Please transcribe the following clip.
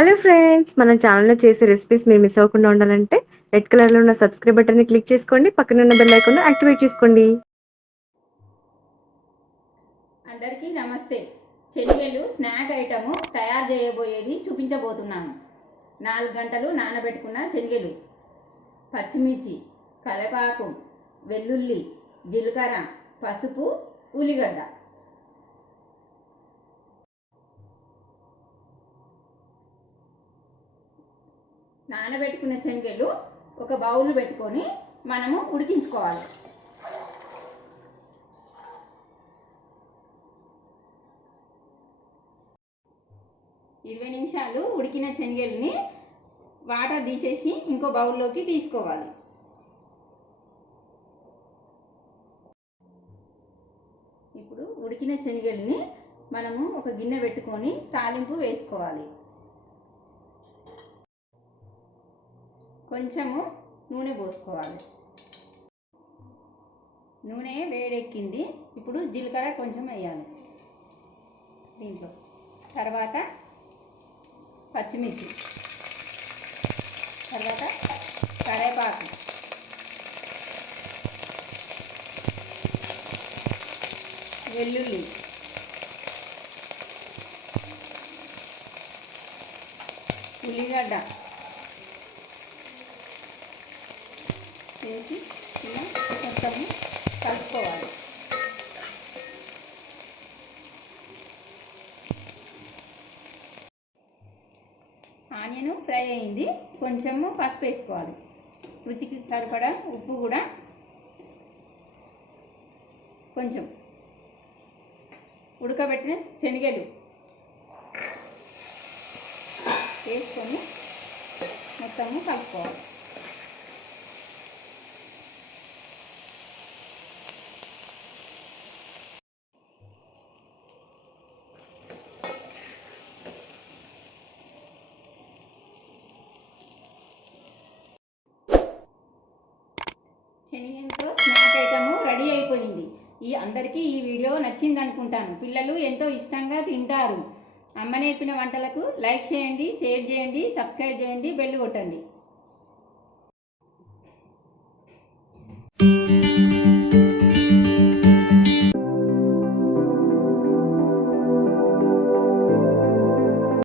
Hello friends, మన ఛానల్లో చేసే రెసిపీస్ మీరు మిస్ అవ్వకుండా ఉండాలంటే రెడ్ కలర్లో ఉన్న సబ్స్క్రైబ్ బటన్ని క్లిక్ చేసుకోండి. పక్కన ఉన్న బెల్ ఐకాన్ని యాక్టివేట్ చేసుకోండి. అందరికీ నమస్తే. శనగలు స్నాక్ ఐటము తయారు చేయబోయేది చూపించబోతున్నాను. 4 గంటలు నానబెట్టుకున్న శనగలు, పచ్చిమిర్చి, కరివేపాకు, వెల్లుల్లి, జీలకర్ర, పసుపు, ఉల్లిగడ్డ. నానబెట్టుకున్న శనగలు ఒక బౌల్ పెట్టుకొని మనము ఉడికించుకోవాలి. ఇరవై నిమిషాలు ఉడికిన శనగల్ని వాటర్ తీసేసి ఇంకో బౌల్లోకి తీసుకోవాలి. ఇప్పుడు ఉడికిన శనగల్ని మనము ఒక గిన్నె పెట్టుకొని తాలింపు వేసుకోవాలి. కొంచెము నూనె పోసుకోవాలి. నూనె వేడెక్కింది. ఇప్పుడు జీలకర్ర కొంచెం వేయాలి దీంట్లో. తర్వాత పచ్చిమిర్చి, తర్వాత కరివేపాకు, వెల్లుల్లి, ఉల్లిగడ్డ వేసి ఇలా మొత్తం కలుపుకోవాలి. ఆనియన్ ఫ్రై అయింది. కొంచెము పసుపు వేసుకోవాలి. రుచికి సరిపడా ఉప్పు కూడా కొంచెం. ఉడకబెట్టిన శనగలు వేసుకొని మొత్తము కలుపుకోవాలి. శనగలతో స్నాక్ ఐటము రెడీ అయిపోయింది. అందరికీ ఈ వీడియో నచ్చింది అనుకుంటాను. పిల్లలు ఎంతో ఇష్టంగా తింటారు. అమ్మ నేర్పిన వంటలకు లైక్ చేయండి, షేర్ చేయండి, సబ్స్క్రైబ్ చేయండి, బెల్ కొట్టండి.